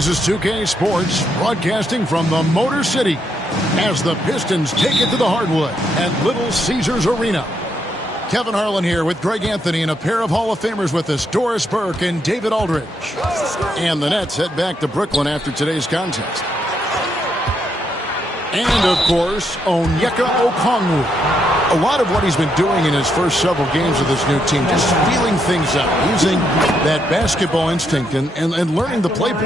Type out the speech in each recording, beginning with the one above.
This is 2K Sports, broadcasting from the Motor City as the Pistons take it to the hardwood at Little Caesars Arena. Kevin Harlan here with Greg Anthony and a pair of Hall of Famers with us, Doris Burke and David Aldridge. And the Nets head back to Brooklyn after today's contest. And, of course, Onyeka Okongwu. A lot of what he's been doing in his first several games with this new team, just feeling things out, using that basketball instinct and learning the playbook.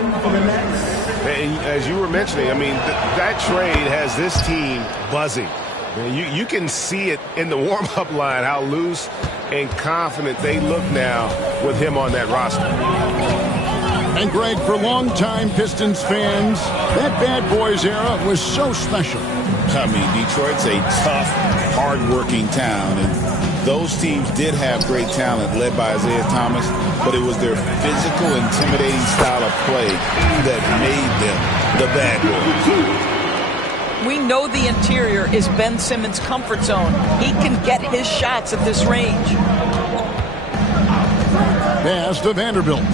And as you were mentioning, I mean, that trade has this team buzzing. You can see it in the warm-up line, how loose and confident they look now with him on that roster. And, Greg, for longtime Pistons fans, that Bad Boys era was so special. I mean, Detroit's a tough, hard-working town, and those teams did have great talent led by Isaiah Thomas, but it was their physical, intimidating style of play that made them the Bad Boys. We know the interior is Ben Simmons' comfort zone. He can get his shots at this range. Pass to Vanderbilt.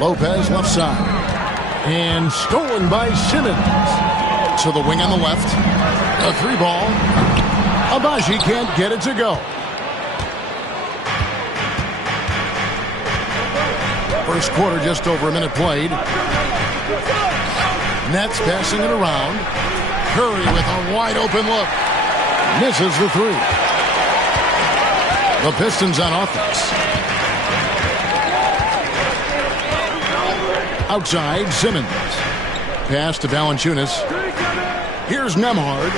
Lopez left side. And stolen by Simmons. To the wing on the left. A three ball. Abaji can't get it to go. First quarter, just over a minute played. Nets passing it around. Curry with a wide open look. Misses the three. The Pistons on offense. Outside, Simmons. Pass to Valanciunas. Here's Nembhard.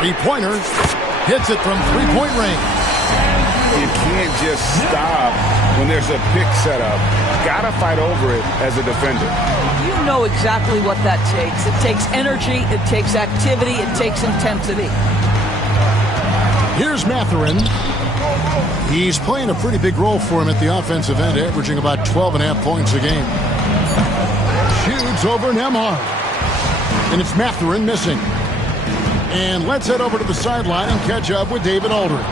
Three-pointer. Hits it from three-point range. You can't just stop when there's a pick set up. Gotta fight over it as a defender. You know exactly what that takes. It takes energy, it takes activity, it takes intensity. Here's Mathurin. He's playing a pretty big role for him at the offensive end, averaging about 12.5 points a game. Shoots over Nembhard. And it's Mathurin missing. And let's head over to the sideline and catch up with David Aldridge.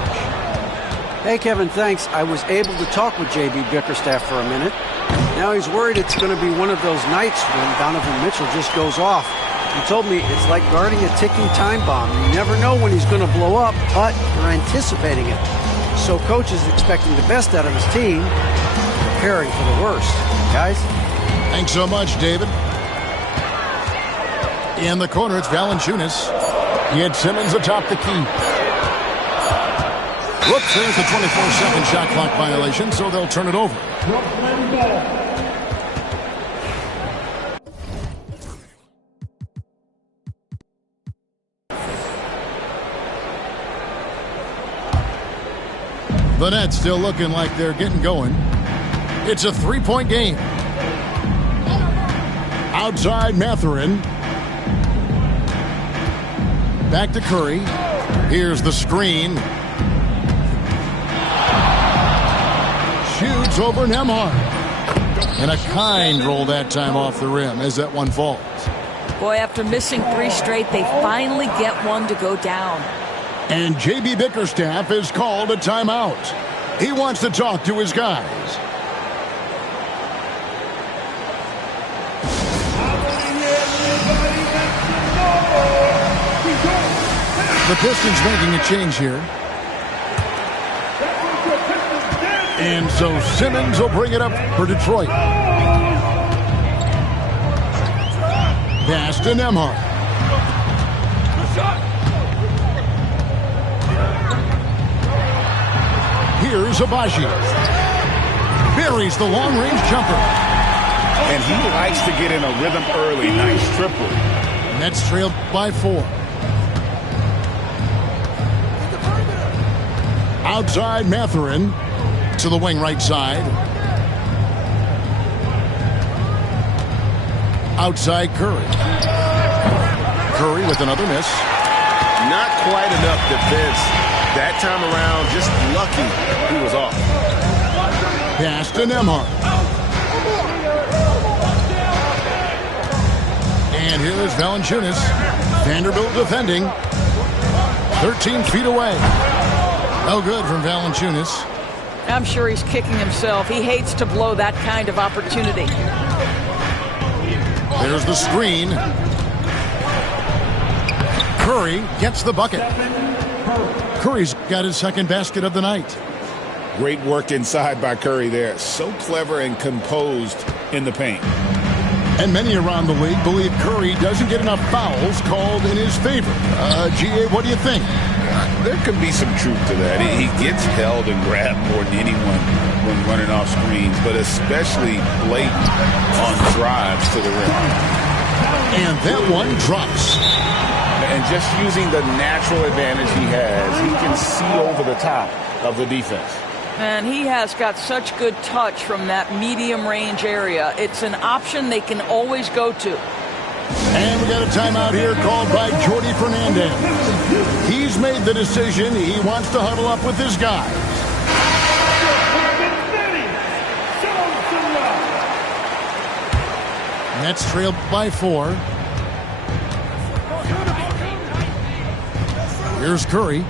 Hey, Kevin, thanks. I was able to talk with J.B. Bickerstaff for a minute. Now he's worried it's going to be one of those nights when Donovan Mitchell just goes off. He told me it's like guarding a ticking time bomb. You never know when he's going to blow up, but you're anticipating it. So coach is expecting the best out of his team, preparing for the worst. Guys? Thanks so much, David. In the corner, it's Valanciunas. He had Simmons atop the key. Whoops, there's a 24-second shot clock violation, so they'll turn it over. The Nets still looking like they're getting going. It's a three-point game. Outside Mathurin. Back to Curry. Here's the screen. Shoots over Nembhard. And a kind roll that time off the rim as that one falls. Boy, after missing three straight, they finally get one to go down. And J.B. Bickerstaff has called a timeout. He wants to talk to his guys. The Pistons making a change here. And so Simmons will bring it up for Detroit. Pass to Nembhard. Here's Abaji. Buries the long-range jumper. And he likes to get in a rhythm early. Nice triple. Nets trailed by 4. Outside Mathurin. To the wing right side. Outside Curry. Curry with another miss. Not quite enough defense that time around. Just lucky he was off. Pass to Nembhard. And here's Valanciunas. Vanderbilt defending. 13 feet away. No good from Valanciunas. I'm sure he's kicking himself. He hates to blow that kind of opportunity. There's the screen. Curry gets the bucket. Curry's got his second basket of the night. Great work inside by Curry there. So clever and composed in the paint. And many around the league believe Curry doesn't get enough fouls called in his favor. G.A., what do you think? There could be some truth to that. He gets held and grabbed more than anyone when running off screens, but especially blatant on drives to the rim. And that one drops. And just using the natural advantage he has, he can see over the top of the defense. And he has got such good touch from that medium range area. It's an option they can always go to. And we got a timeout here called by Jordi Fernandez. He's made the decision. He wants to huddle up with his guys. Nets trailed by 4. Here's Curry.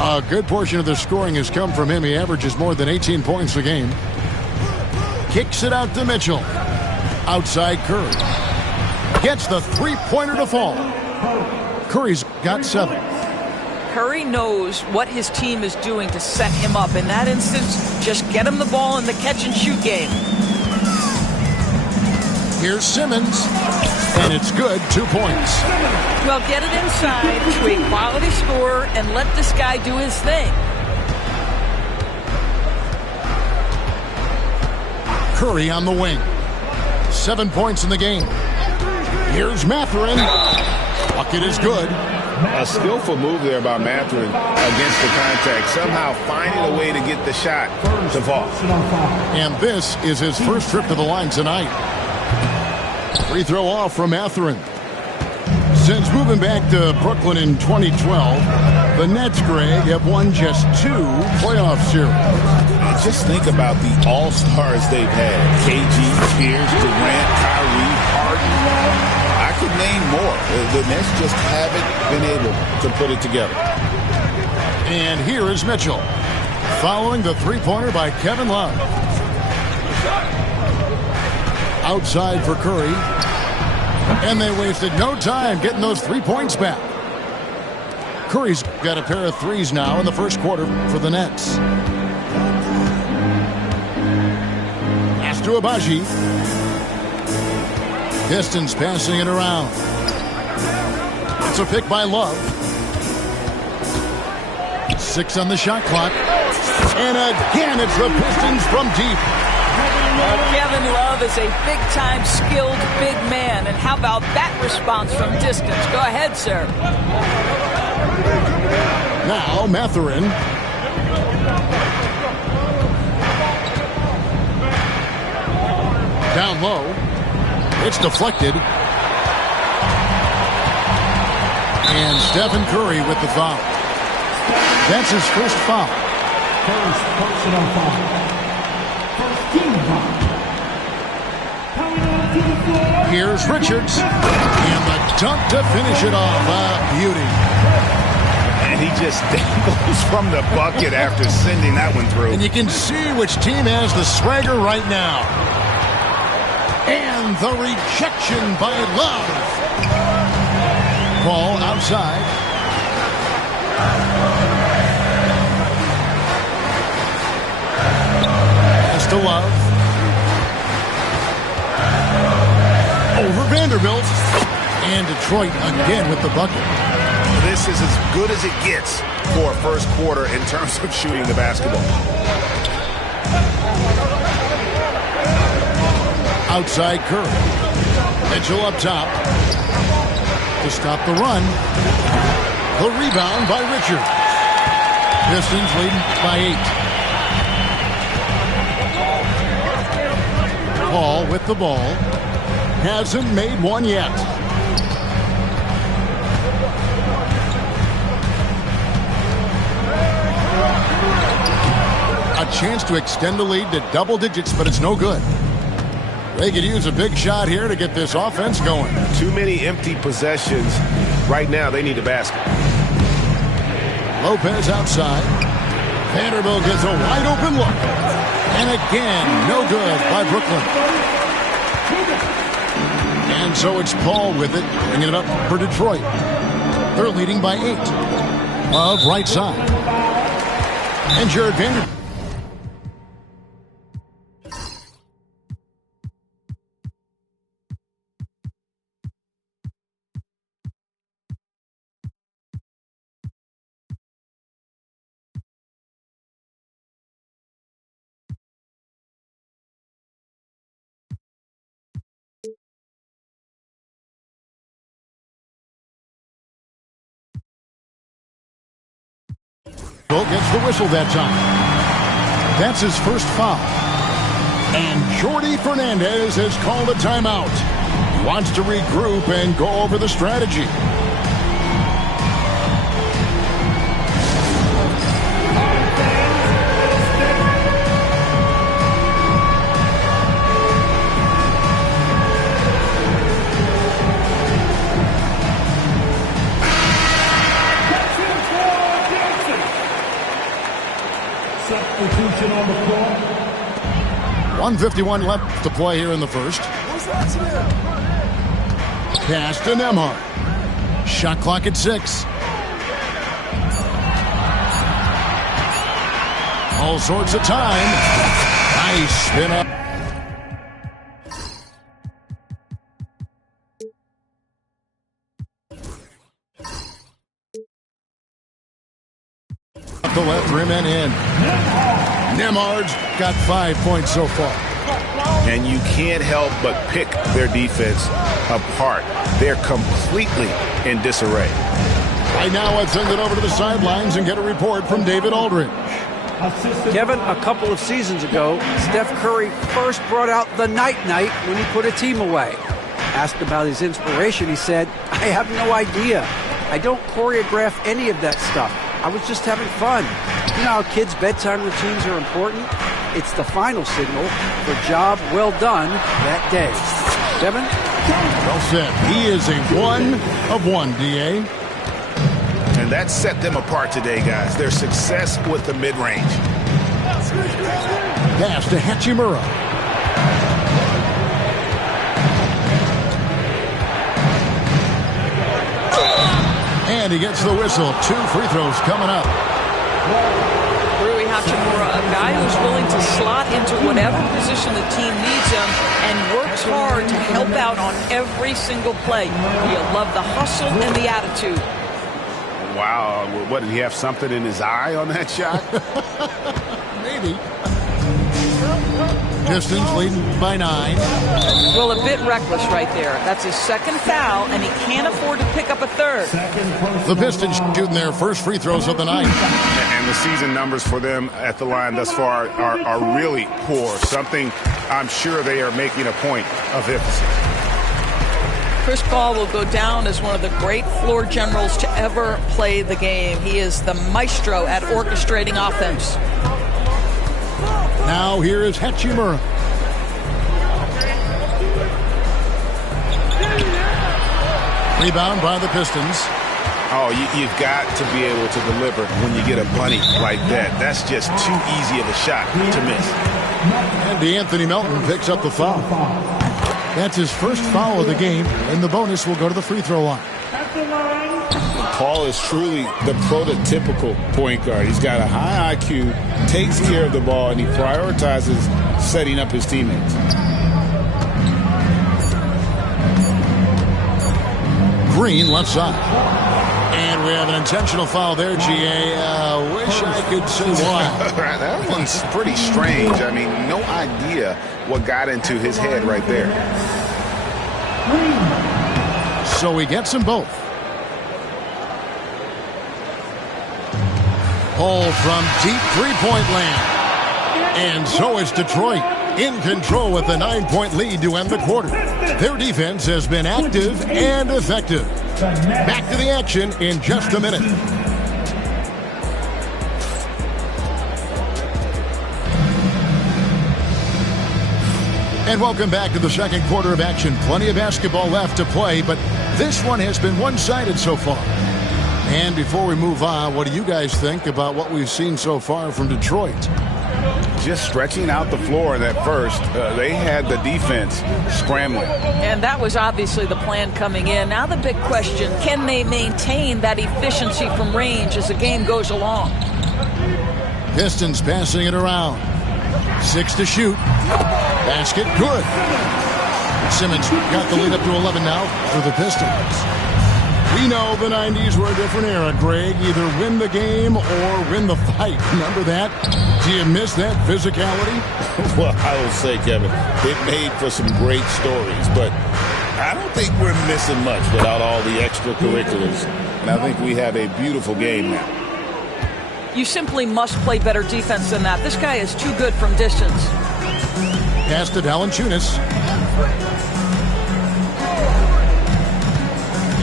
A good portion of the scoring has come from him. He averages more than 18 points a game. Kicks it out to Mitchell. Outside Curry. Gets the three-pointer to fall. Curry's got 7. Curry knows what his team is doing to set him up. In that instance, just get him the ball in the catch-and-shoot game. Here's Simmons. And it's good. 2 points. Well, get it inside to a quality scorer and let this guy do his thing. Curry on the wing. 7 points in the game. Here's Mathurin. Bucket is good. A skillful move there by Mathurin against the contact. Somehow finding a way to get the shot to fall. And this is his first trip to the line tonight. Free throw off from Mathurin. Since moving back to Brooklyn in 2012, the Nets, Greg, have won just 2 playoff series. Just think about the all-stars they've had. KG, Spears, Durant, Kyrie, Harden. I could name more. The Nets just haven't been able to put it together. And here is Mitchell. Following the three-pointer by Kevin Love. Outside for Curry. And they wasted no time getting those 3 points back. Curry's got a pair of threes now in the first quarter for the Nets. Pass to Abaji. Pistons passing it around. It's a pick by Love. 6 on the shot clock. And again, it's the Pistons from deep. Kevin Love is a big-time skilled big man. And how about that response from distance? Go ahead, sir. Now Mathurin. Down low. It's deflected. And Stephen Curry with the foul. That's his first foul. First personal foul. First team foul. Coming on to the floor. Here's Richards. And the dunk to finish it off. Beauty. And he just dangles from the bucket after sending that one through. And you can see which team has the swagger right now. And the rejection by Love. Ball outside. Pass to Love. Over Vanderbilt. And Detroit again with the bucket. This is as good as it gets for a first quarter in terms of shooting the basketball. Outside Curry. Mitchell up top. To stop the run. The rebound by Richards. Pistons leading by 8. Paul with the ball. Hasn't made one yet. A chance to extend the lead to double digits, but it's no good. They could use a big shot here to get this offense going. Too many empty possessions. Right now, they need a basket. Lopez outside. Vanderbilt gets a wide open look. And again, no good by Brooklyn. And so it's Paul with it, bringing it up for Detroit. They're leading by 8. Love right side. And Jared Vanderbilt. Gets the whistle that time. That's his first foul. And Jordy Fernandez has called a timeout. He wants to regroup and go over the strategy. Substitution on the floor. 1:51 left to play here in the first. Pass to Nembhard. Shot clock at 6. All sorts of time. Nice spin up. The left rim and in. Nembhard's got 5 points so far. And you can't help but pick their defense apart. They're completely in disarray. Right now, let's send it over to the sidelines and get a report from David Aldridge. Kevin, a couple of seasons ago, Steph Curry first brought out the night-night when he put a team away. Asked about his inspiration, he said, "I have no idea. I don't choreograph any of that stuff. I was just having fun." You know how kids' bedtime routines are important? It's the final signal for job well done that day. Kevin? Well said. He is a 1 of 1, D.A. And that set them apart today, guys. Their success with the mid-range. Pass to Hachimura. And he gets the whistle. 2 free throws coming up. Rui Hachimura, a guy who's willing to slot into whatever position the team needs him and works hard to help out on every single play. You love the hustle and the attitude. Wow. What, did he have something in his eye on that shot? Maybe. Pistons leading by 9. Well, a bit reckless right there. That's his second foul, and he can't afford to pick up a third. The Pistons shooting their first free throws of the night. And the season numbers for them at the line thus far are really poor. Something I'm sure they are making a point of emphasis. Chris Paul will go down as one of the great floor generals to ever play the game. He is the maestro at orchestrating offense. Now here is Hachimura. Rebound by the Pistons. Oh, you've got to be able to deliver when you get a bunny like that. That's just too easy of a shot to miss. And DeAnthony Melton picks up the foul. That's his first foul of the game, and the bonus will go to the free throw line. Paul is truly the prototypical point guard. He's got a high IQ, takes care of the ball, and he prioritizes setting up his teammates. Green left side. And we have an intentional foul there, G.A. Wish I could say why. That one's pretty strange. I mean, no idea what got into his head right there. So he gets them both. Paul from deep three-point land. And so is Detroit in control with a 9-point lead to end the quarter. Their defense has been active and effective. Back to the action in just a minute. And welcome back to the second quarter of action. Plenty of basketball left to play, but this one has been one-sided so far. And before we move on, what do you guys think about what we've seen so far from Detroit? just stretching out the floor in that first. They had the defense scrambling. And that was obviously the plan coming in. Now the big question, can they maintain that efficiency from range as the game goes along? Pistons passing it around. 6 to shoot. Basket, good. Simmons got the lead up to 11 now for the Pistons. We know the 90s were a different era, Greg. Either win the game or win the fight. Remember that? Do you miss that physicality? Well, I will say, Kevin, it made for some great stories, but I don't think we're missing much without all the extracurriculars. And I think we have a beautiful game now. You simply must play better defense than that. This guy is too good from distance. Pass to Valanciunas.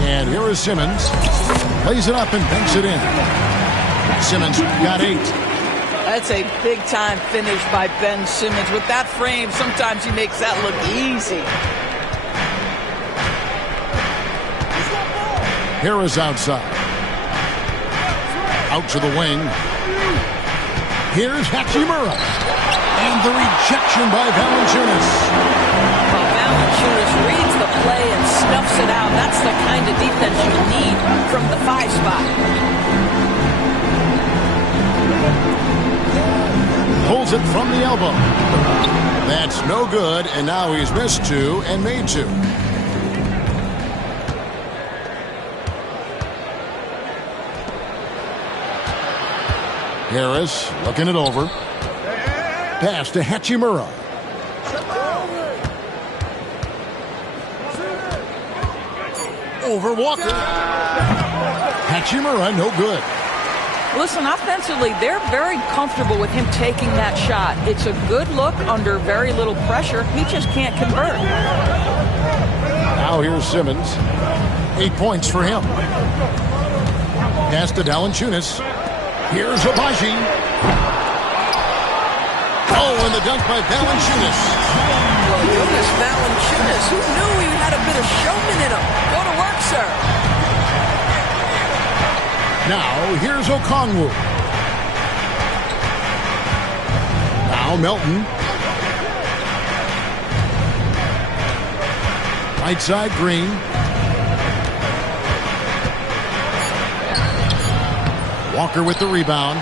And here is Simmons. Plays it up and banks it in. Simmons got 8. That's a big-time finish by Ben Simmons. With that frame, sometimes he makes that look easy. Here is outside. Out to the wing. Here's Hachimura. And the rejection by Valanciunas. Well, Valanciunas reads the play and snuffs it out. That's the kind of defense you need from the 5 spot. Pulls it from the elbow. That's no good, and now he's missed 2 and made 2. Harris looking it over. Pass to Hachimura. Over Walker. Hachimura, no good. Listen, offensively, they're very comfortable with him taking that shot. It's a good look under very little pressure. He just can't convert. Now here's Simmons. 8 points for him. Pass to Valanciunas. Here's Abaji. Oh, and the dunk by Valanciunas. Well, Jonas Valanciunas, who knew he had a bit of showman in him? Go to work, sir. Now, here's Okongwu. Now, Melton. Right side, Green. Walker with the rebound.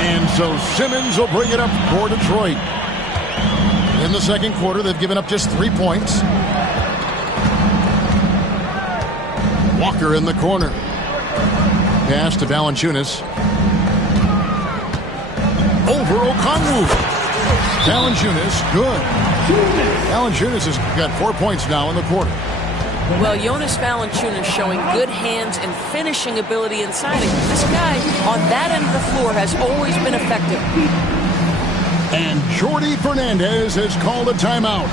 And so Simmons will bring it up for Detroit. In the second quarter, they've given up just 3 points. Walker in the corner. Pass to Valanciunas. Over Okongwu. Valanciunas, good. Valanciunas has got 4 points now in the quarter. Well, Jonas Valanciunas showing good hands and finishing ability inside. This guy on that end of the floor has always been effective. And Jordi Fernandez has called a timeout.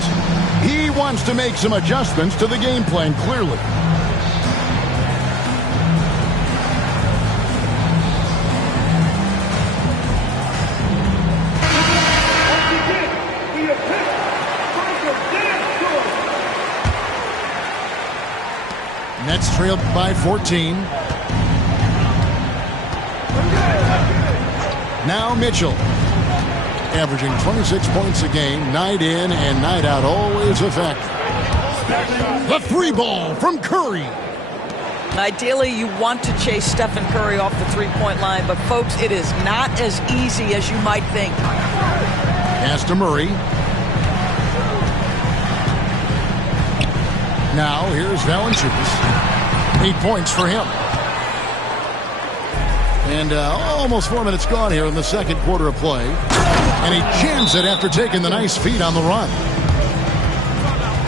He wants to make some adjustments to the game plan, clearly. Nets trailed by 14. Now Mitchell, averaging 26 points a game, night in and night out, always effective. The 3 ball from Curry. Ideally, you want to chase Stephen Curry off the three-point line, but folks, it is not as easy as you might think. Pass to Murray. Now here's Valanciunas. 8 points for him. And almost 4 minutes gone here in the second quarter of play. And he jams it after taking the nice feed on the run.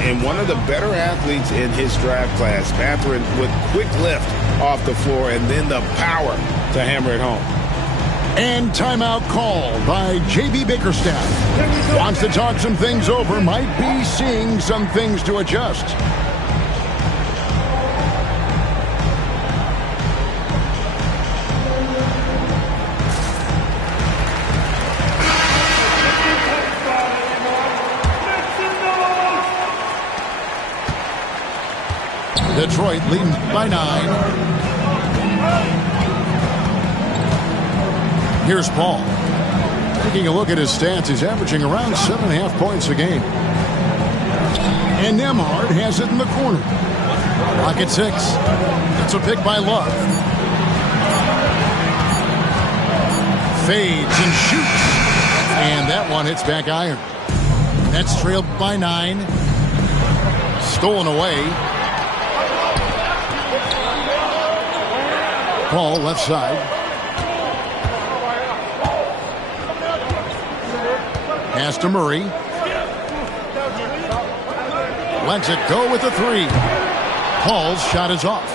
And one of the better athletes in his draft class, Mathurin, with quick lift off the floor and then the power to hammer it home. And timeout called by J.B. Bickerstaff. Wants to talk some things over, might be seeing some things to adjust. Detroit leading by 9. Here's Paul. Taking a look at his stats, he's averaging around 7.5 points a game. And Nembhard has it in the corner. Pocket 6. That's a pick by Love. Fades and shoots. And that one hits back iron. Nets trailed by 9. Stolen away. Paul left side. Pass to Murray. Lets it go with the 3. Paul's shot is off.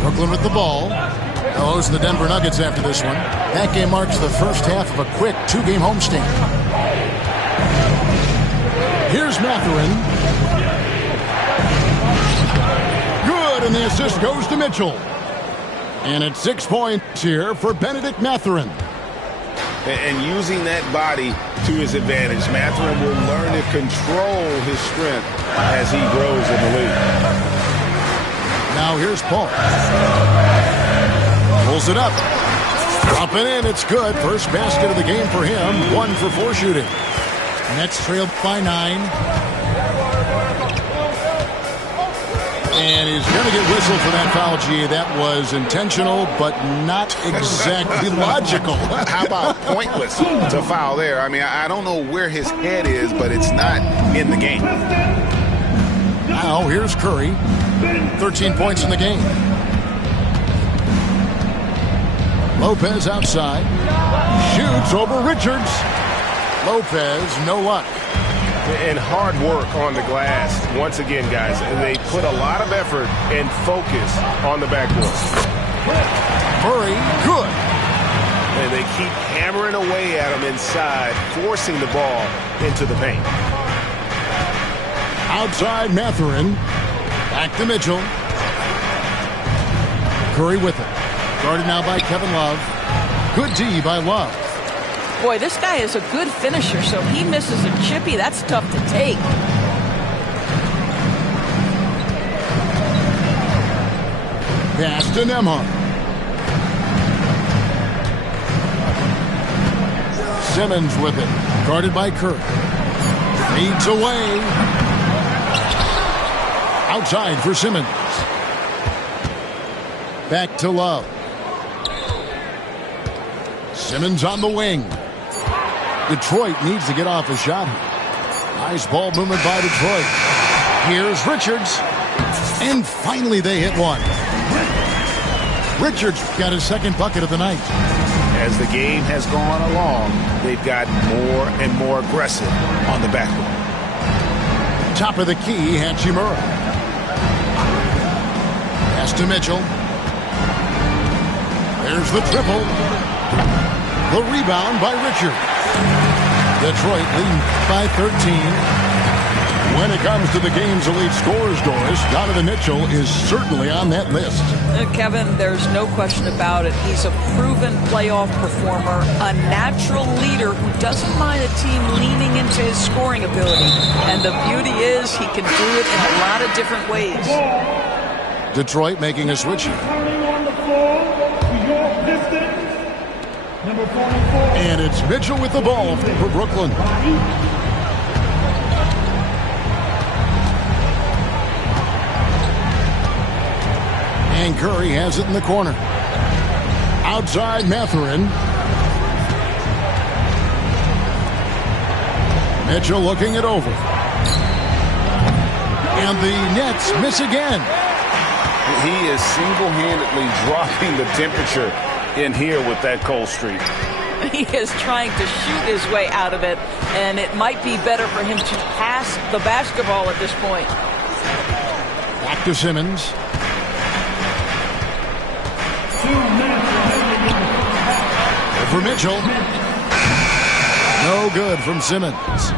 Brooklyn with the ball. They'll host the Denver Nuggets after this one. That game marks the first half of a quick 2-game homestand. Here's Mathurin. Good, and the assist goes to Mitchell. And it's 6 points here for Benedict Mathurin. And using that body to his advantage, Mathurin will learn to control his strength as he grows in the league. Now here's Paul. Pulls it up. Dropping in, it's good. First basket of the game for him. 1 for 4 shooting. Nets trailed by 9. And he's going to get whistled for that foul, G. That was intentional, but not exactly logical. How about pointless to foul there? I mean, I don't know where his head is, but it's not in the game. Now, here's Curry. 13 points in the game. Lopez outside. Shoots over Richards. Lopez, no luck. And hard work on the glass. Once again, guys, they put a lot of effort and focus on the backboard. Murray, good. And they keep hammering away at him inside, forcing the ball into the paint. Outside Mathurin. Back to Mitchell. Curry with it. Guarded now by Kevin Love. Good D by Love. Boy, this guy is a good finisher, so he misses a chippy. That's tough to take. Pass to Nembhard. Simmons with it. Guarded by Curry. Feeds away. Outside for Simmons. Back to Love. Simmons on the wing. Detroit needs to get off a shot here. Nice ball movement by Detroit. Here's Richards. And finally they hit one. Richards got his second bucket of the night. As the game has gone along, they've gotten more and more aggressive on the backboard. Top of the key, Hachimura. Pass to Mitchell. There's the triple. The rebound by Richards. Detroit leading by 13. When it comes to the game's elite scorers, Doris, Donovan Mitchell is certainly on that list. Kevin, there's no question about it. He's a proven playoff performer, a natural leader who doesn't mind a team leaning into his scoring ability. And the beauty is he can do it in a lot of different ways. Detroit making a switch. Coming on the floor to your Pistons, number 44. And it's Mitchell with the ball for Brooklyn. And Curry has it in the corner. Outside Mathurin. Mitchell looking it over. And the Nets miss again. He is single-handedly dropping the temperature in here with that cold streak. He is trying to shoot his way out of it, and it might be better for him to pass the basketball at this point. Back to Simmons. For Mitchell. No good from Simmons.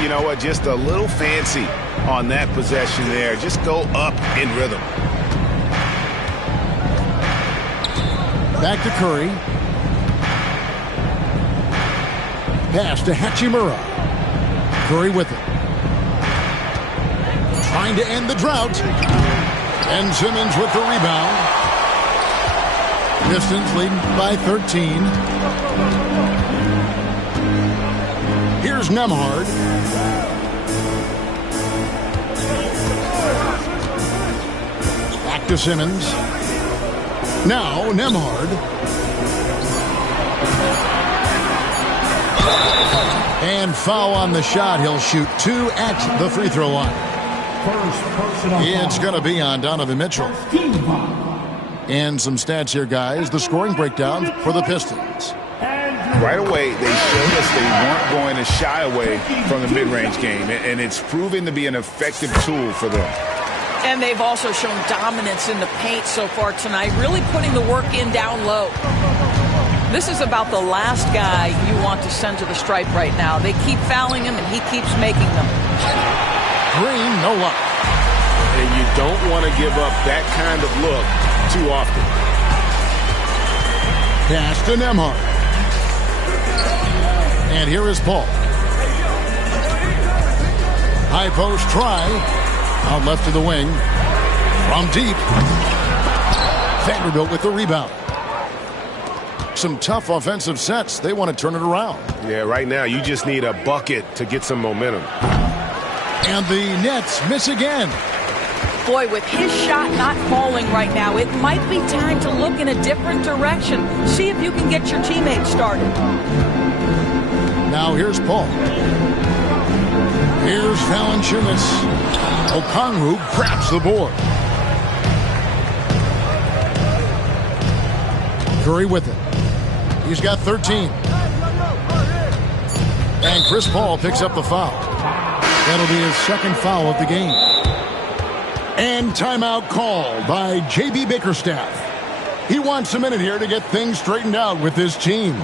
You know what? Just a little fancy on that possession there. Just go up in rhythm. Back to Curry. Pass to Hachimura. Curry with it. Trying to end the drought. And Simmons with the rebound. Pistons leading by 13. Here's Nembhard. Back to Simmons. Now Nembhard. And foul on the shot. He'll shoot 2 at the free throw line. It's going to be on Donovan Mitchell. And some stats here, guys. The scoring breakdown for the Pistons. Right away, they showed us they weren't going to shy away from the mid-range game, and it's proving to be an effective tool for them. And they've also shown dominance in the paint so far tonight, really putting the work in down low. This is about the last guy you want to send to the stripe right now. They keep fouling him, and he keeps making them. Green, no luck. And you don't want to give up that kind of look too often. Pass to Nembhard. And here is Paul. High post try. Out left to the wing. From deep. Vanderbilt with the rebound. Some tough offensive sets. They want to turn it around. Yeah, right now you just need a bucket to get some momentum. And the Nets miss again. Boy, with his shot not falling right now, it might be time to look in a different direction. See if you can get your teammates started. Now here's Paul. Here's Valanciunas. Okongwu grabs the board. Curry with it. He's got 13. And Chris Paul picks up the foul. That'll be his second foul of the game. And timeout called by J.B. Bickerstaff. He wants a minute here to get things straightened out with his team.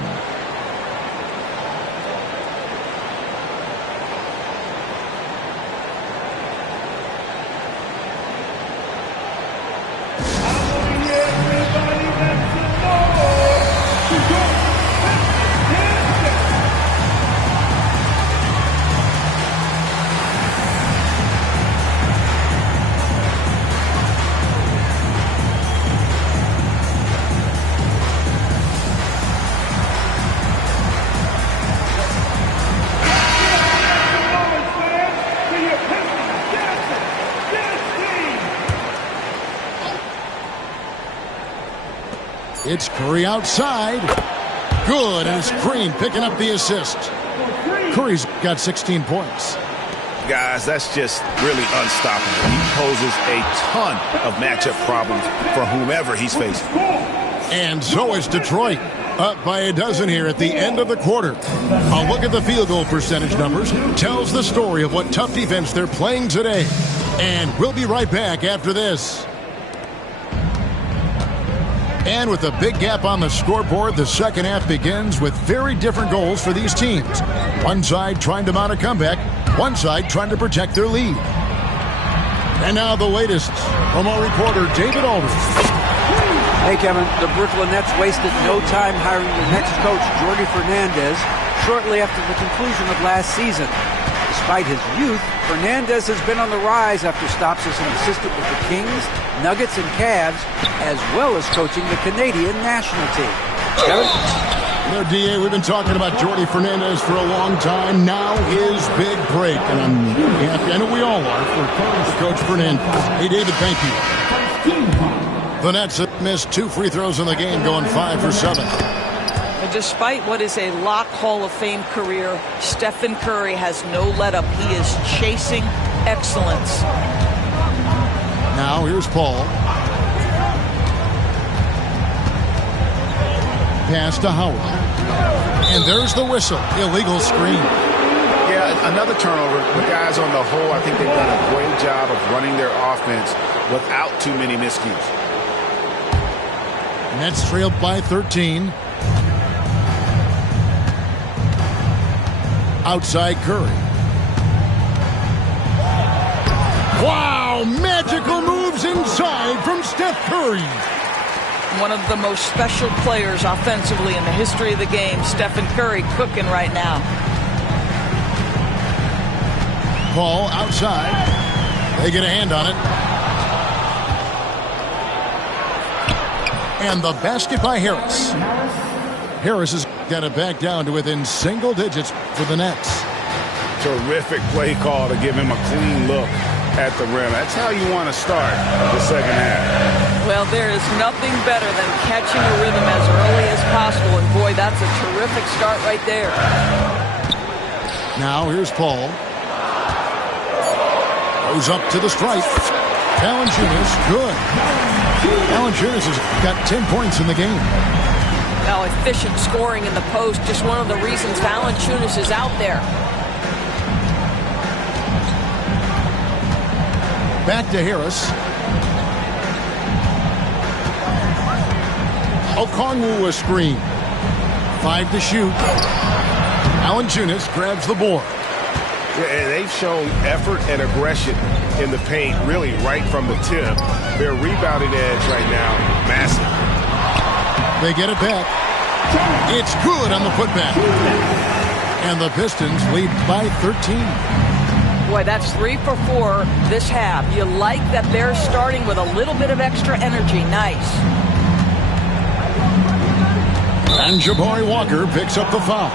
It's Curry outside. Good, and it's Green picking up the assist. Curry's got 16 points. Guys, that's just really unstoppable. He poses a ton of matchup problems for whomever he's facing. And so is Detroit. Up by a dozen here at the end of the quarter. A look at the field goal percentage numbers tells the story of what tough defense they're playing today. And we'll be right back after this. And with a big gap on the scoreboard, the second half begins with very different goals for these teams. One side trying to mount a comeback, one side trying to protect their lead. And now the latest from our reporter, David Aldridge. Hey, Kevin, the Brooklyn Nets wasted no time hiring their next coach, Jordi Fernandez, shortly after the conclusion of last season. Despite his youth, Fernandez has been on the rise after stops as an assistant with the Kings, Nuggets, and Cavs, as well as coaching the Canadian national team. Kevin? You know, D.A., we've been talking about Jordi Fernandez for a long time. Now his big break, and I'm really happy. I know we all are for Coach Fernandez. Hey, David, thank you. The Nets have missed 2 free throws in the game, going 5 for 7. Despite what is a lock Hall of Fame career, Stephen Curry has no let-up. He is chasing excellence. Now here's Paul. Pass to Howard. And there's the whistle. Illegal screen. Yeah, another turnover. The guys on the whole, I think they've done a great job of running their offense without too many miscues. Nets trailed by 13. Outside Curry. Wow, magical moves inside from Steph Curry. One of the most special players offensively in the history of the game, Stephen Curry, cooking right now. Paul outside. They get a hand on it. And the basket by Harris. Harris has got it back down to within single digits for the Nets. Terrific play call to give him a clean look at the rim. That's how you want to start the second half. Well, there is nothing better than catching a rhythm as early as possible. And boy, that's a terrific start right there. Now here's Paul. Goes up to the stripe. Valanciunas, good. Valanciunas has got 10 points in the game. Now, efficient scoring in the post, just one of the reasons Valanciunas is out there. Back to Harris. Okongwu a screen. 5 to shoot. Valanciunas grabs the board. And they've shown effort and aggression in the paint, really right from the tip. Their rebounding edge right now, massive. They get it back. It's good on the putback. And the Pistons lead by 13. Boy, that's 3 for 4 this half. You like that they're starting with a little bit of extra energy. Nice. And Jabari Walker picks up the foul.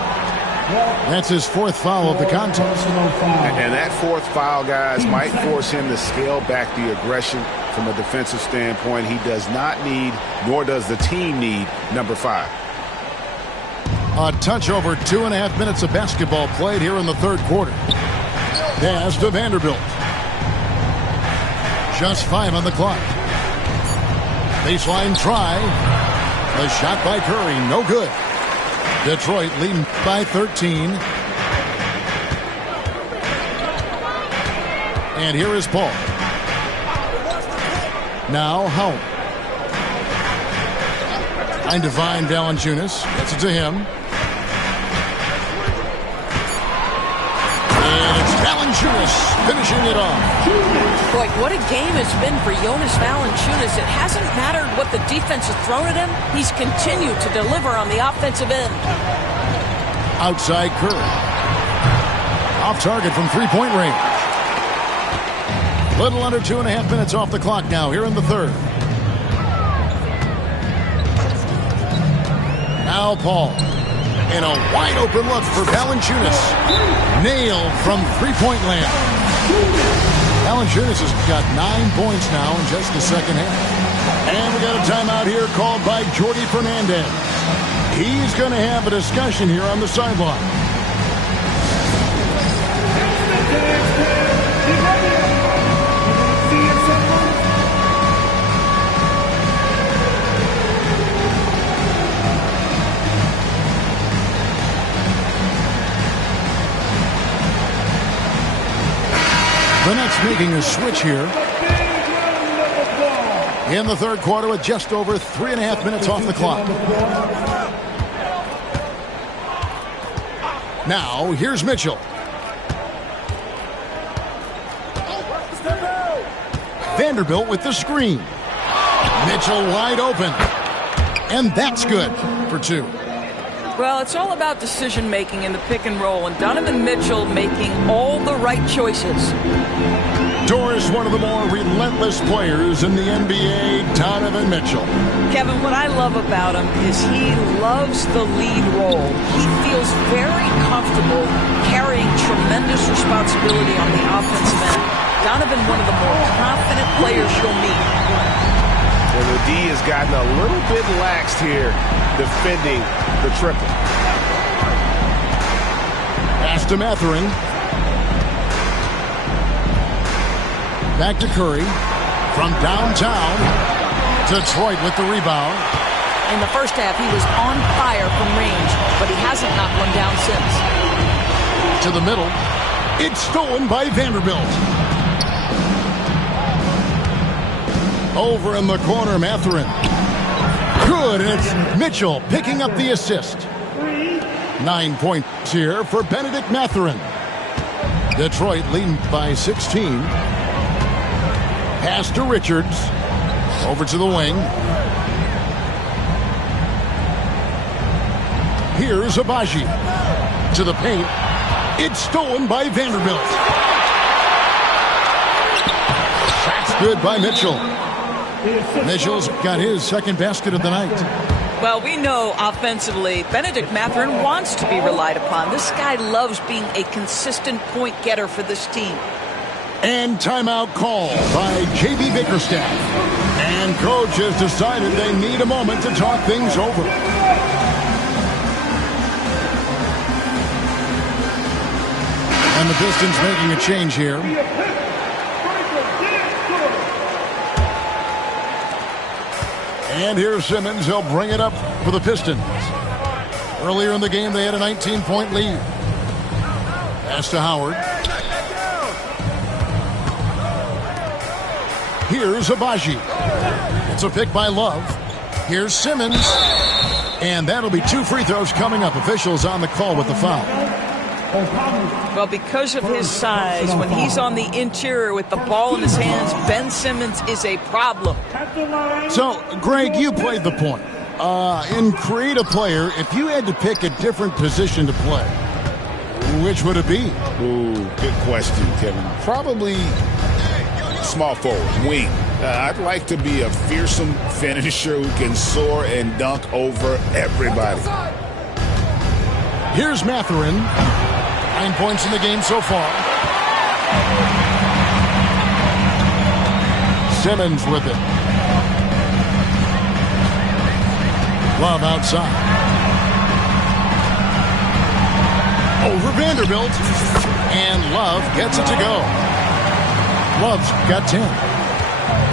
That's his 4th foul of the contest. And that 4th foul, guys, might force him to scale back the aggression from a defensive standpoint. He does not need, nor does the team need, number 5. A touch over 2.5 minutes of basketball played here in the third quarter. Pass to Vanderbilt. Just 5 on the clock. Baseline try. The shot by Curry, no good. Detroit leading by 13. And here is Paul. Now Howell. Trying to find Valanciunas. Gets it to him. And it's Valanciunas finishing it off. Boy, what a game it's been for Jonas Valanciunas. It hasn't mattered what the defense has thrown at him. He's continued to deliver on the offensive end. Outside Curry. Off target from three-point range. Little under 2.5 minutes off the clock now here in the third. Now Paul. And a wide-open look for Valanciunas. Nailed from three-point land. Valanciunas has got 9 points now in just the second half. And we got a timeout here called by Jordi Fernandez. He's going to have a discussion here on the sideline. The Nets making a switch here in the third quarter with just over 3.5 minutes off the clock. Now, here's Mitchell. Vanderbilt with the screen. Mitchell wide open. And that's good for 2. Well, it's all about decision-making in the pick and roll, and Donovan Mitchell making all the right choices. Doris, one of the more relentless players in the NBA, Donovan Mitchell. Kevin, what I love about him is he loves the lead role. He feels very comfortable carrying tremendous responsibility on the offensive end. Donovan, one of the more confident players you'll meet. Well, the D has gotten a little bit laxed here defending the triple. Pass to Mathurin. Back to Curry. From downtown. Detroit with the rebound. In the first half, he was on fire from range, but he hasn't knocked one down since. To the middle. It's stolen by Vanderbilt. Over in the corner, Mathurin. Good, and it's Mitchell picking up the assist. 9 points here for Benedict Mathurin. Detroit leading by 16. Pass to Richards. Over to the wing. Here's Abaji. To the paint. It's stolen by Vanderbilt. That's good by Mitchell. Mitchell's got his second basket of the night. Well, we know offensively, Benedict Mathurin wants to be relied upon. This guy loves being a consistent point getter for this team. And timeout call by J.B. Bickerstaff. And coach has decided they need a moment to talk things over. And the Pistons making a change here. And here's Simmons. He'll bring it up for the Pistons. Earlier in the game, they had a 19-point lead. Pass to Howard. Here's Abaji. It's a pick by Love. Here's Simmons. And that'll be 2 free throws coming up. Officials on the call with the foul. Well, because of his size, when he's on the interior with the ball in his hands, Ben Simmons is a problem. So, Greg, you played the point. In create a player, if you had to pick a different position to play, which would it be? Ooh, good question, Kevin. Probably small forward, wing. I'd like to be a fearsome finisher who can soar and dunk over everybody. Here's Mathurin. 9 points in the game so far. Simmons with it. Love outside. Over Vanderbilt. And Love gets it to go. Love's got 10.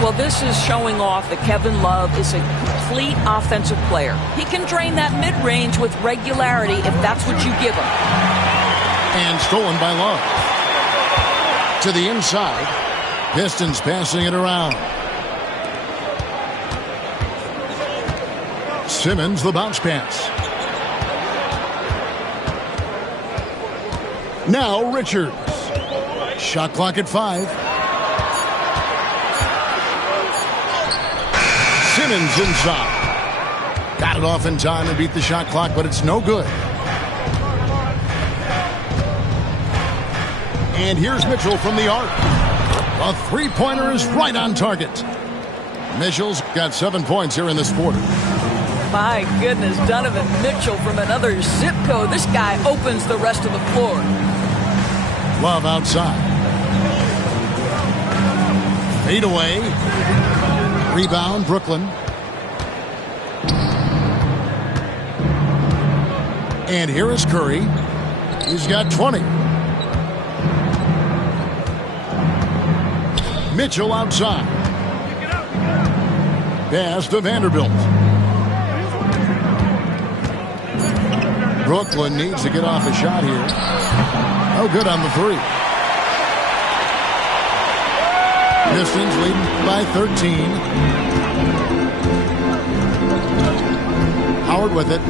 Well, this is showing off that Kevin Love is a complete offensive player. He can drain that mid-range with regularity if that's what you give him. And stolen by Love. To the inside. Pistons passing it around. Simmons, the bounce pass. Now Richards. Shot clock at 5. Simmons inside. Got it off in time and beat the shot clock, but it's no good. And here's Mitchell from the arc. A three-pointer is right on target. Mitchell's got 7 points here in this quarter. My goodness, Donovan Mitchell from another zip code. This guy opens the rest of the floor. Love outside. Fade away. Rebound, Brooklyn. And here is Curry. He's got 20. Mitchell outside. Pass to Vanderbilt. Brooklyn needs to get off a shot here. Oh, good on the 3. Pistons leading by 13. Howard with it.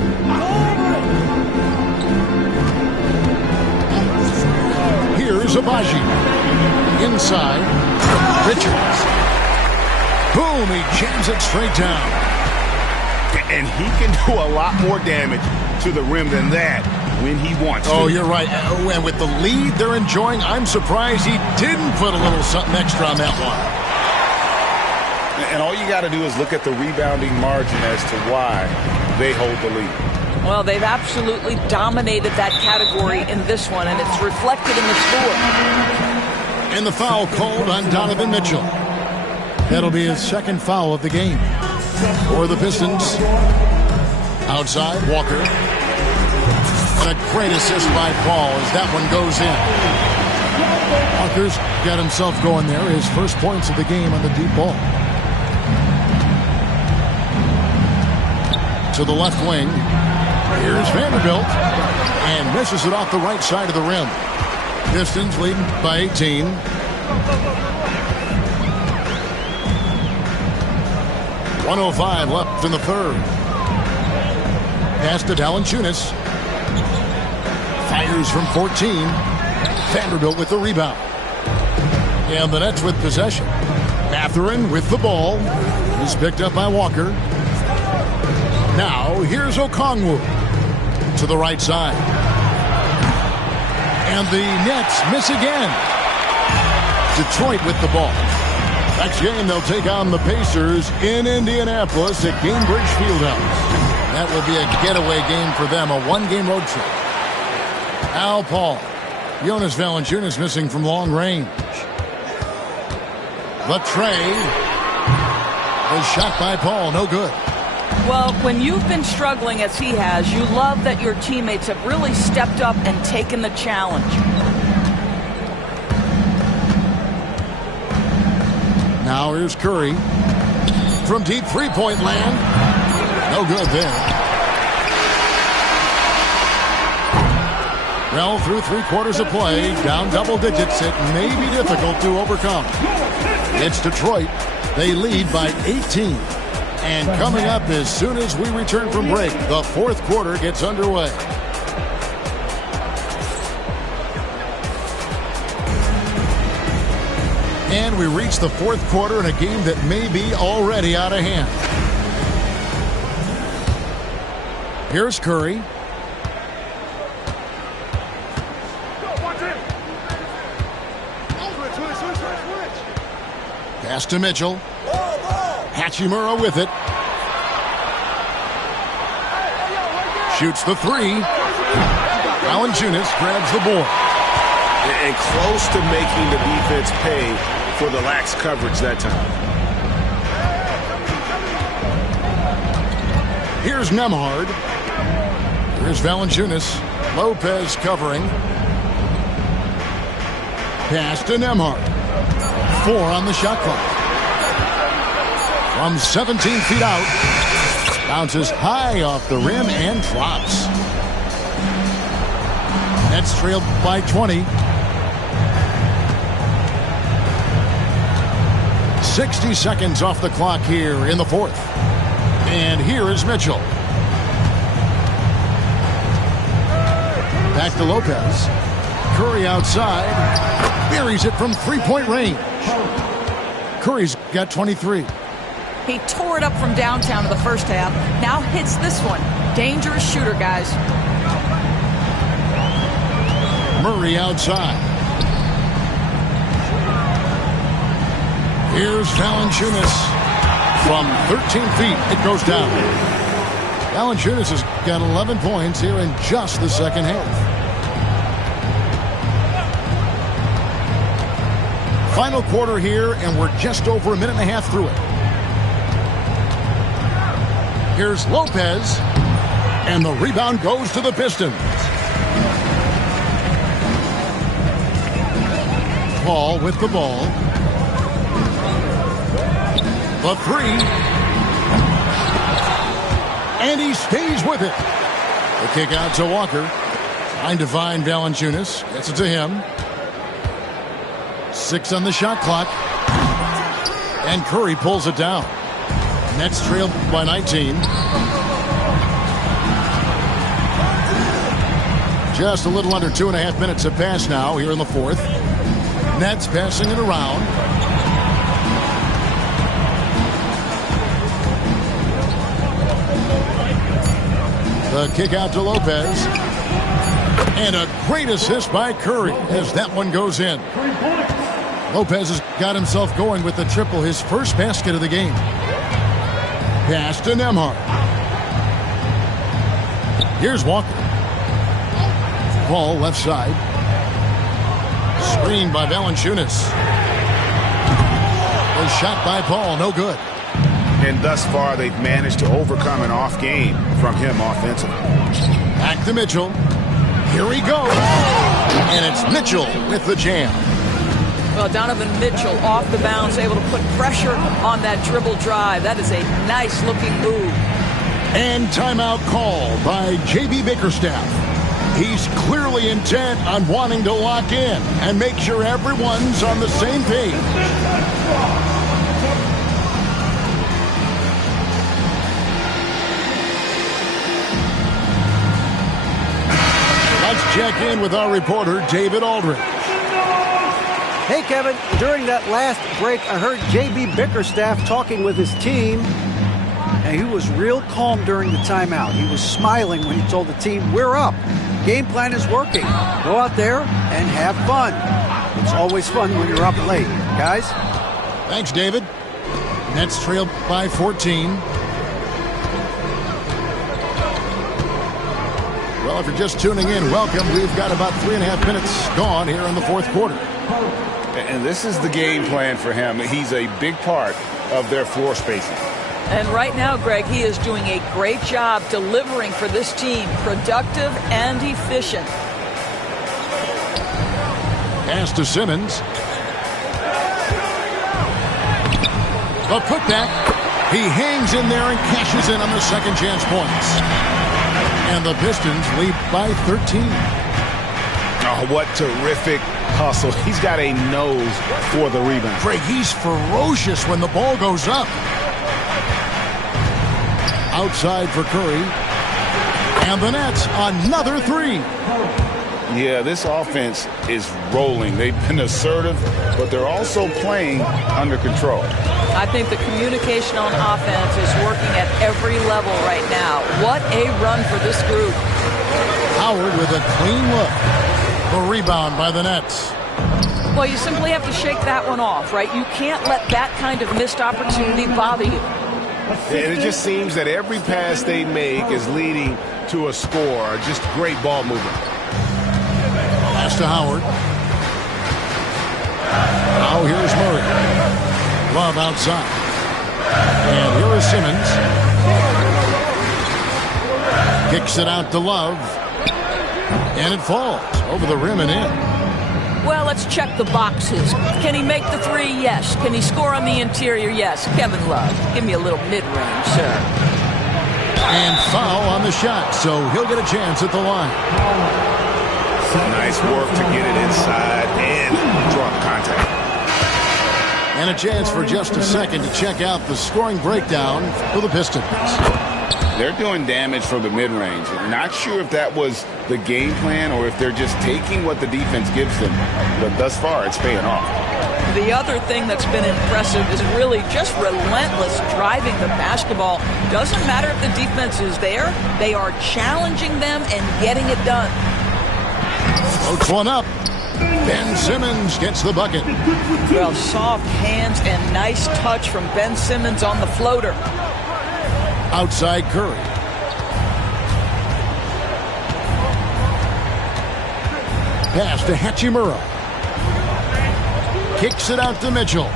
Here's Abaji. Inside. Richards. Boom, he jams it straight down. And he can do a lot more damage to the rim than that when he wants to. Oh, you're right. And with the lead they're enjoying, I'm surprised he didn't put a little something extra on that one. And all you got to do is look at the rebounding margin as to why they hold the lead. Well, they've absolutely dominated that category in this one, and it's reflected in the score. And the foul called on Donovan Mitchell. That'll be his second foul of the game for the Pistons. Outside, Walker. And a great assist by Paul as that one goes in. Walker's got himself going there. His first points of the game on the deep ball. To the left wing. Here's Vanderbilt. And misses it off the right side of the rim. Pistons leading by 18. .105 left in the third. Pass to Valanciunas. Fires from 14. Vanderbilt with the rebound. And the Nets with possession. Mathurin with the ball. Is picked up by Walker. Now here's Okongwu. To the right side. And the Nets miss again. Detroit with the ball. Next game, they'll take on the Pacers in Indianapolis at Gainbridge Fieldhouse. That will be a getaway game for them, a one-game road trip. Al Paul. Jonas Valanciunas missing from long range. The tray was shot by Paul, no good. Well, when you've been struggling as he has, you love that your teammates have really stepped up and taken the challenge. Now here's Curry. From deep three-point land. No good there. Well, through 3/4 of play, down double digits, it may be difficult to overcome. It's Detroit. They lead by 18. And coming up as soon as we return from break, the fourth quarter gets underway. And we reach the fourth quarter in a game that may be already out of hand. Here's Curry. Pass to Mitchell. Hachimura with it. Shoots the three. Valanciunas grabs the board. And close to making the defense pay for the lax coverage that time. Here's Nembhard. Here's Valanciunas. Lopez covering. Pass to Nembhard. 4 on the shot clock. From 17 feet out. Bounces high off the rim and drops. Nets trailed by 20. 60 seconds off the clock here in the fourth. And here is Mitchell. Back to Lopez. Curry outside. Buries it from three-point range. Curry's got 23. He tore it up from downtown in the first half. Now hits this one. Dangerous shooter, guys. Murray outside. Here's Valanciunas. From 13 feet, it goes down. Valanciunas has got 11 points here in just the second half. Final quarter here, and we're just over a minute and a half through it. Here's Lopez, and the rebound goes to the Pistons. Paul with the ball. The three. And he stays with it. The kick out to Walker. Trying to find Valanciunas. Gets it to him. 6 on the shot clock. And Curry pulls it down. Nets trailed by 19. Just a little under 2.5 minutes have passed now here in the fourth. Nets passing it around. The kick out to Lopez. And a great assist by Curry as that one goes in. Lopez has got himself going with the triple, his first basket of the game. Pass to Nembhard. Here's Walker. Ball left side. Screen by Valanciunas. A shot by Paul, no good. And thus far, they've managed to overcome an off game from him offensively. Back to Mitchell. Here he goes. And it's Mitchell with the jam. Well, Donovan Mitchell off the bounce, able to put pressure on that dribble drive. That is a nice-looking move. And timeout call by J.B. Bickerstaff. He's clearly intent on wanting to lock in and make sure everyone's on the same page. Let's check in with our reporter, David Aldridge. Hey, Kevin, during that last break, I heard J.B. Bickerstaff talking with his team, and he was real calm during the timeout. He was smiling when he told the team, we're up. Game plan is working. Go out there and have fun. It's always fun when you're up late. Guys? Thanks, David. Nets trail by 14. Well, if you're just tuning in, welcome. We've got about 3.5 minutes gone here in the fourth quarter. And this is the game plan for him. He's a big part of their floor spacing. And right now, Greg, he is doing a great job delivering for this team. Productive and efficient. Pass to Simmons. A putback. He hangs in there and cashes in on the second chance points. And the Pistons lead by 13. Oh, what terrific hustle. He's got a nose for the rebound. Greg, he's ferocious when the ball goes up. Outside for Curry. And the Nets, another three. Yeah, this offense is rolling. They've been assertive, but they're also playing under control. I think the communication on offense is working at every level right now. What a run for this group. Howard with a clean look. The rebound by the Nets. Well, you simply have to shake that one off, right? You can't let that kind of missed opportunity bother you. And it just seems that every pass they make is leading to a score. Just great ball movement. Pass to Howard. Now here's Murray. Love outside. And here is Simmons. Kicks it out to Love. And it falls over the rim and in. Well, let's check the boxes. Can he make the three? Yes. Can he score on the interior? Yes. Kevin Love, give me a little mid-range, sir. And foul on the shot, so he'll get a chance at the line. Nice work to get it inside and draw contact. And a chance for just a second to check out the scoring breakdown for the Pistons. They're doing damage from the mid-range. Not sure if that was the game plan or if they're just taking what the defense gives them. But thus far, it's paying off. The other thing that's been impressive is really just relentless driving the basketball. Doesn't matter if the defense is there. They are challenging them and getting it done. Floats one up. Ben Simmons gets the bucket. Well, soft hands and nice touch from Ben Simmons on the floater. Outside Curry. Pass to Hachimura. Kicks it out to Mitchell.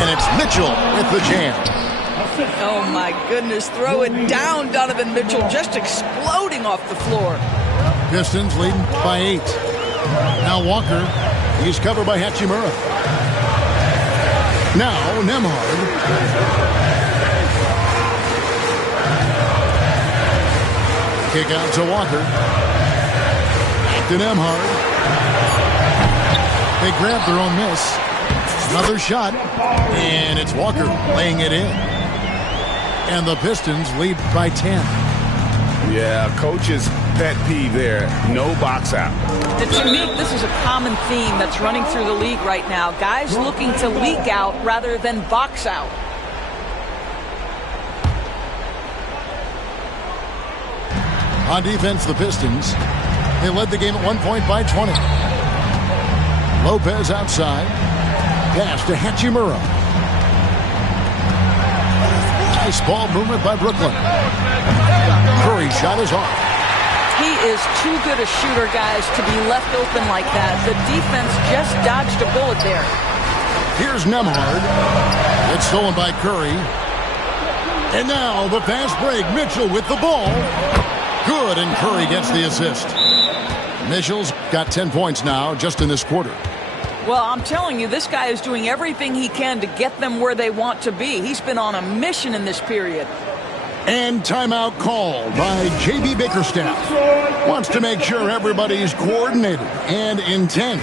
And it's Mitchell with the jam. Oh, my goodness. Throw it down, Donovan Mitchell, just exploding off the floor. Pistons leading by 8. Now Walker. He's covered by Hachimura. Now Nembhard. Kick out to Walker. Back to Nembhard. They grab their own miss. Another shot. And it's Walker laying it in. And the Pistons lead by 10. Yeah, coach's pet peeve there. No box out. And to me, this is a common theme that's running through the league right now. Guys looking to leak out rather than box out. On defense, the Pistons, they led the game at 1 point by 20. Lopez outside. Pass to Hachimura. Nice ball movement by Brooklyn. Curry shot is off. He is too good a shooter, guys, to be left open like that. The defense just dodged a bullet there. Here's Nembhard. It's stolen by Curry. And now the fast break. Mitchell with the ball. Good, and Curry gets the assist. Mitchell's got 10 points now just in this quarter. Well, I'm telling you, this guy is doing everything he can to get them where they want to be. He's been on a mission in this period. And timeout called by J.B. Bickerstaff. Wants to make sure everybody's coordinated and intent.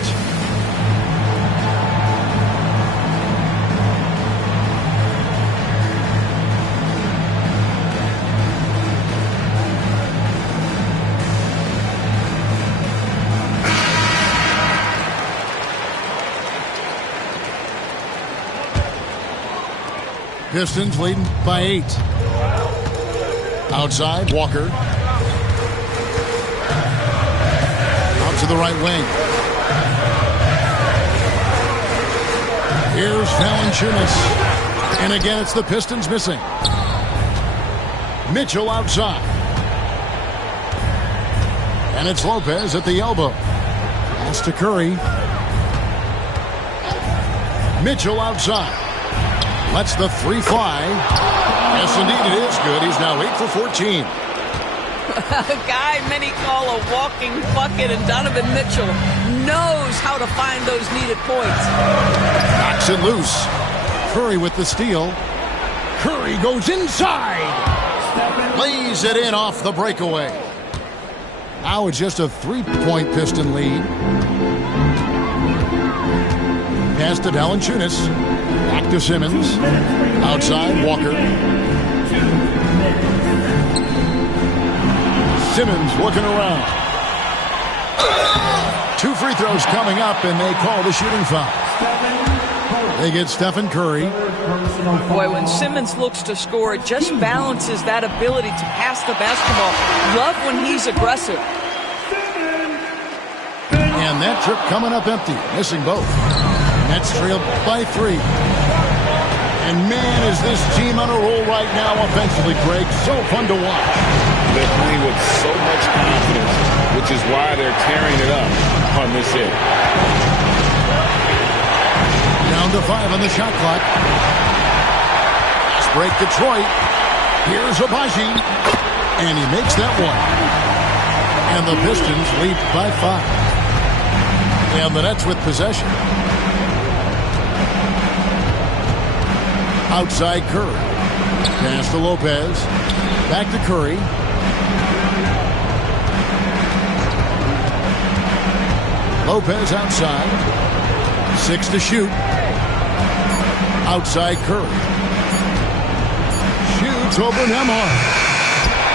Pistons leading by 8. Outside, Walker. Out to the right wing. Here's Valanciunas. And again, it's the Pistons missing. Mitchell outside. And it's Lopez at the elbow. Pass to Curry. Mitchell outside. Lets the three fly. Yes, indeed, it is good. He's now 8 for 14. A guy many call a walking bucket, and Donovan Mitchell knows how to find those needed points. Knocks it loose. Curry with the steal. Curry goes inside. Lays it in off the breakaway. Now it's just a 3-point Piston lead. Pass to Valanciunas. Back to Simmons. Outside, Walker. Simmons looking around. 2 free throws coming up, and they call the shooting foul. They get Stephen Curry. Boy, when Simmons looks to score, it just balances that ability to pass the basketball. Love when he's aggressive. And that trip coming up empty, missing both. Nets trailed by 3. And man, is this team on a roll right now offensively, Greg. So fun to watch. They're playing with so much confidence, which is why they're tearing it up on this hit. Down to 5 on the shot clock. Fast break Detroit. Here's Abaji. And he makes that one. And the Pistons lead by 5. And the Nets with possession. Outside Curry. Pass to Lopez. Back to Curry. Lopez outside. 6 to shoot. Outside Curry. Shoots over Nembhard.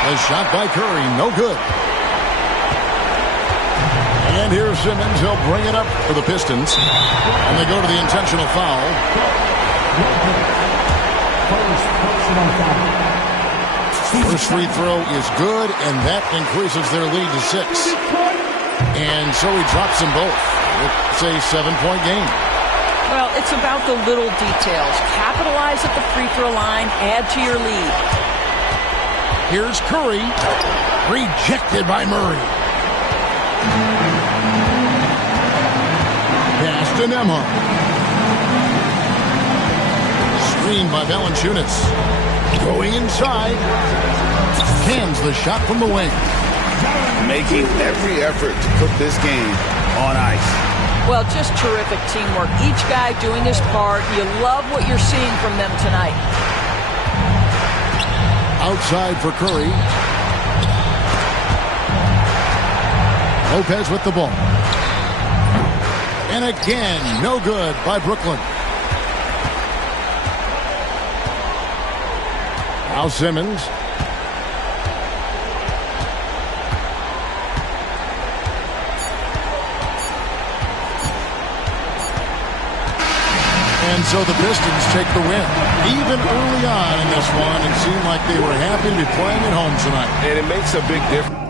A shot by Curry. No good. And here's Simmons. He'll bring it up for the Pistons. And they go to the intentional foul. First free throw is good, and that increases their lead to 6. And so he drops them both. It's a 7-point game. Well, it's about the little details. Capitalize at the free throw line, add to your lead. Here's Curry. Rejected by Murray. Pass to Nembhard. Screen by Valanciunas. Going inside. Cans the shot from the wing. Making every effort to put this game on ice. Well, just terrific teamwork. Each guy doing his part. You love what you're seeing from them tonight. Outside for Curry. Lopez with the ball. And again, no good by Brooklyn. Now Simmons. And so the Pistons take the win. Even early on in this one, it seemed like they were happy to be playing at home tonight. And it makes a big difference.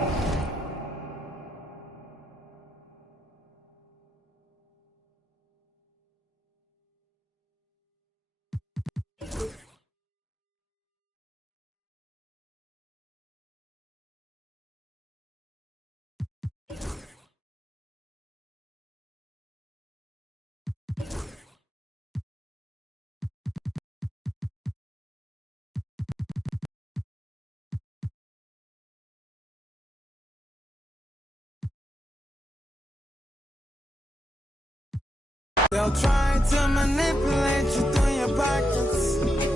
They'll try to manipulate.